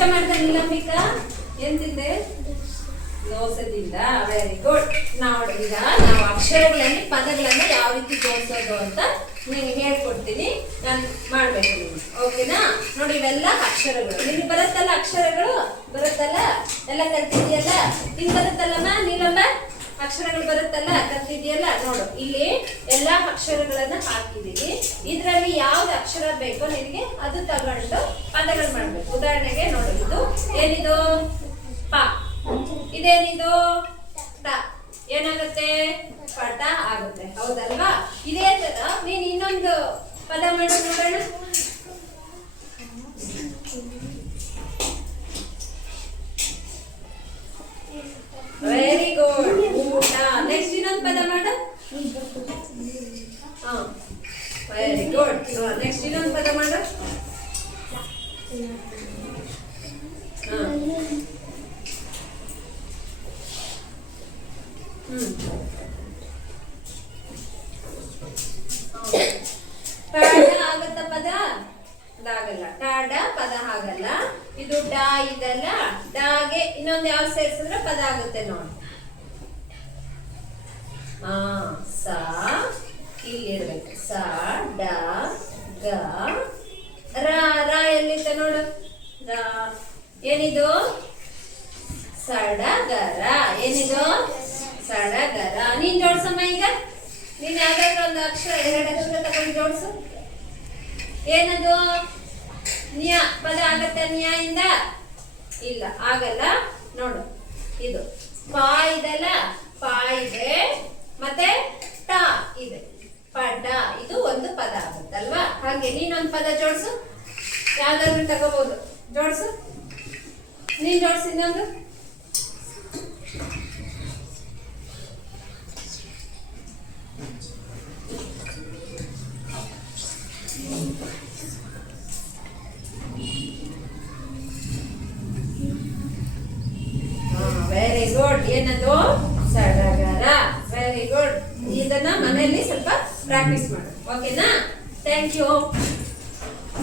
ನಾಷ್ಟ ಮಾಡ್ದೆ ನೀಲಂಬಿಕಾ? ಏನ್ ತಿಂದೆ? ದೋಸೆ ತಿಂದ. Very good. ನೋಡಿ ಈಗ ನಾವು ಅಕ್ಷರಗಳನ್ನು ಪದಗಳನ್ನು ಯಾವ ರೀತಿ ಜೋಡಿಸೋದು ಅಂತ ನಿನಗೆ ಹೇಳ್ಕೊಡ್ತೀನಿ. ನಾನು ಮಾಡ್ಬೇಕು ನೀನು, ಓಕೆನಾ? ನೋಡಿ ಇವೆಲ್ಲ ಅಕ್ಷರಗಳು. ನಿನಗೆ ಬರುತ್ತಲ್ಲ ಅಕ್ಷರಗಳು? ಬರುತ್ತಲ್ಲ? ಎಲ್ಲ ಕಲ್ತಿದ್ಯಲ್ಲ? ನಿನ್ ಬರುತ್ತಲ್ಲಮ್ಮ ನೀಲಮ್ಮ? ಅಕ್ಷರಗಳು ಬರುತ್ತಲ್ಲ, ಕಲ್ತಿದ್ಯಲ್ಲ? ನೋಡು ಇಲ್ಲಿ ಎಲ್ಲಾ ಅಕ್ಷರಗಳನ್ನ ಹಾಕಿದೀನಿ. ಇದ್ರಲ್ಲಿ ಯಾವ್ದು ಅಕ್ಷರ ಬೇಕೋ ನಿನಗೆ ಅದು ತಗೊಂಡು ಪದಗಳು ಮಾಡ್ಬೇಕು. ಉದಾಹರಣೆಗೆ ನೋಡು, ಇದು ಏನಿದು? ಪ. ಇದೇನಿದು? ಟ. ಏನಾಗುತ್ತೆ? ಪಟ ಆಗುತ್ತೆ, ಹೌದಲ್ವಾ? ಇದೇ ತರ ನೀನ್ ಇನ್ನೊಂದು ಪದ ಮಾಡು ನೋಡೋಣ. ವೆರಿ ಗುಡ್, ಊಟ. ನೆಕ್ಸ್ಟ್ ಇನ್ನೊಂದು ಪದ ಮಾಡು. Very good. ನೆಕ್ಸ್ಟ್ ಇನ್ನೊಂದು ಪದ ಮಾಡು. ಟಾಡ ಆಗತ್ತ ಪದ? ಅದಾಗಲ್ಲ. ಟಾಡ ಪದ ಆಗಲ್ಲ. ಇದು ಡಾ ಇದಲ್ಲ. ಡಾಗೆ ಇನ್ನೊಂದು ಯಾವ ಸೇರಿಸಿದ್ರೆ ಪದ ಆಗುತ್ತೆ ನೋಡಿ. ಸ ಇಲ್ಲಿರ್ಬೇಕು. ಸ ಡ ಗ ರ. ರ ಎಲ್ಲಿದೆ ನೋಡು. ರ. ಏನಿದು? ಸಡಗರ. ಏನಿದು? ಸಡಗರ. ನೀನ್ ಜೋಡ್ಸಮ್ಮ ಈಗ. ನೀನ್ ಯಾವ್ದಾದ್ರು ಒಂದು ಅಕ್ಷರ, ಎರಡು ಅಕ್ಷರ ತಗೊಂಡು ಜೋಡ್ಸು. ಏನದು? ನ್ಯ ಪದ ಆಗತ್ತೆ ನ್ಯ ಇಂದ? ಇಲ್ಲ, ಆಗಲ್ಲ. ನೋಡು, ಇದು ಪ ಇದೆಲ್ಲ. ಪ ಇದೆ, ಮತ್ತೆ ಟ ಇದೆ. ಪಟ. ಇದು ಒಂದು ಪದ ಆಗುತ್ತಲ್ವಾ? ಹಾಗೆ ನೀನೊಂದು ಪದ ಜೋಡ್ಸು. ಯಾವ್ದಾದ್ರು ತಗೋಬಹುದು. ಜೋಡ್ಸು. ನೀನ್ ಜೋಡ್ಸು ಇನ್ನೊಂದು. Very good. ಏನದು? ಸಡಗರ. Very good. ಇದನ್ನ ಮನೆಯಲ್ಲಿ ಸ್ವಲ್ಪ ಪ್ರಾಕ್ಟೀಸ್ ಮಾಡು, ಓಕೆನಾ? Thank you.